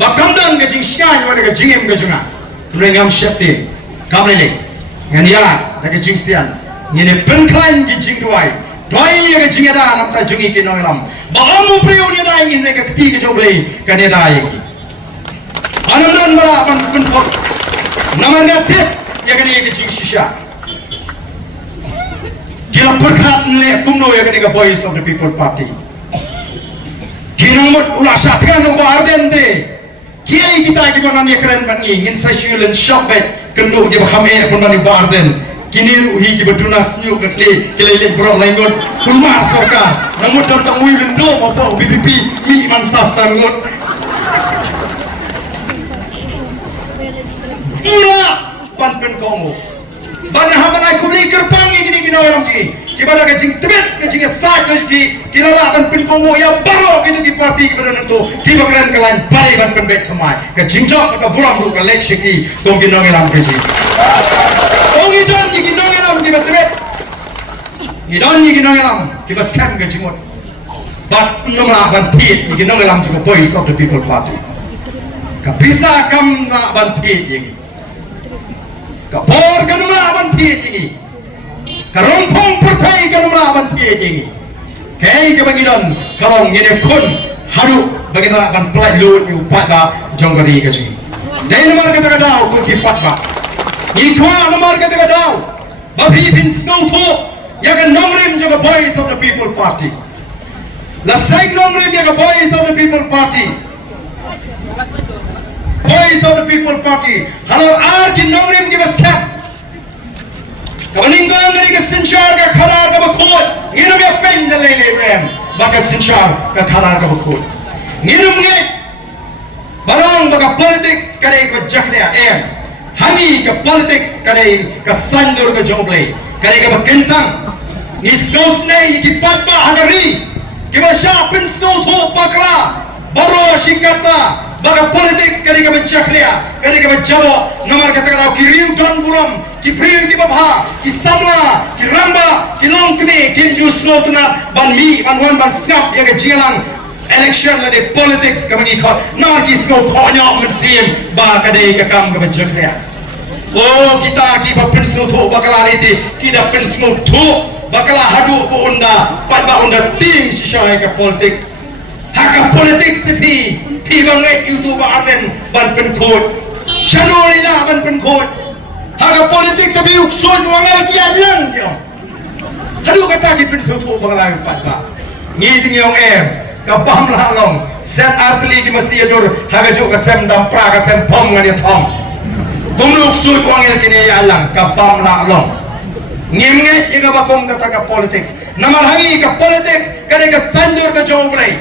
Bakamdan ke jing sian wala ke jingem ke junga. Rengam syapti. Kamlele. Ngania ke jing sian. Ngine penklain ke jing duai. Duai ke jing ada namta jungi ke nongelam. Ba amu priyo ni da ingin ke keti ke joblei ke ne da yegi. Anamdan bala akan pentok. Namarga tip ya ke ni ke jing shisha. Gila perkat le kumno ya ke ni ke Voice of the People Party. Ginamut ulah syatkan ubah ardente. Kiai kita gimana ni keren bangi ngin sayulan shopet kenduk di bahame pun bani barden kini uhi ki beduna sniu ke kele bro lengot kulmar sorka namut don tak ui lendo apa BPP mi man saf sangut ila panten kongo bana hamanai kubli kerpang ini gini orang sini kibala ke jing tebet ke jing sak ke kilala dan pin kongo yang baru gitu di parti keberan itu kiba keren kelain pare ban penbet semai ke jingjok ke buram ru ke lek siki dong ginong elam ke jing dong idon ni ginong elam kiba tebet idon ni ginong elam kiba scam ke jingot bat nomor ban tit ni ginong elam juga Voice of the People Party ka bisa kam na ban tit ini kapor kan melawan tiada ini, karompong pertai kan melawan tiada ini. Kei kebangiran kalau ngene kun haru bagi melawan pelajur di upada jonggari kasih. Dari nomor kata kadau kun dipatba. Ikwa nomor kata kadau, babi bin snowto yang nomrim juga Voice of the People Party. Lasai nomrim yang Voice of the People Party. Voice of the People Party. Kalau arki nomrim ke basket. Kabaninggal ngeri ke sinchar ke khalar ke bakut. Nginum ya pen dalele rem. Baka sinchar ke khalar ke bakut. Nginum nge. Barang baka politics kare ke jaklia em. Hani ke politics kare ke sandur ke joble. Kare ke bakentang. Ni scouts ne ki patba hanari. Ke basha pen scout ho bakra. Baro shikata. Baka politics kari ka bachaklia kari ka bachabo nomor kata kau kiriu dan buram ki priu di babha ki samla ki ramba ki longkme ki jusnotna ban mi ban wan ban sap ya ke jilang election la de politics ka mani kha na ki sko khonya mensim ba ka de ka kam ka bachaklia oh kita ki ba pensu tho bakala riti ki da pensu tho bakala hadu ko unda pat ba unda tim sisha ka politics haka politics tepi bangai YouTube aden ban penkot channel ila ban penkot haka politik kami uksud wangal kialang dia hadu kata ki pensut bangla patba ngi tingyong kapam la long set artli ki masiadur haka jo kasem dam pra kasem pom ngani thom kumnu uksud wangal kini alang kapam la long ngimnge iga bakom kata ka politics namar hangi ka politics kade ka sandur ka joblay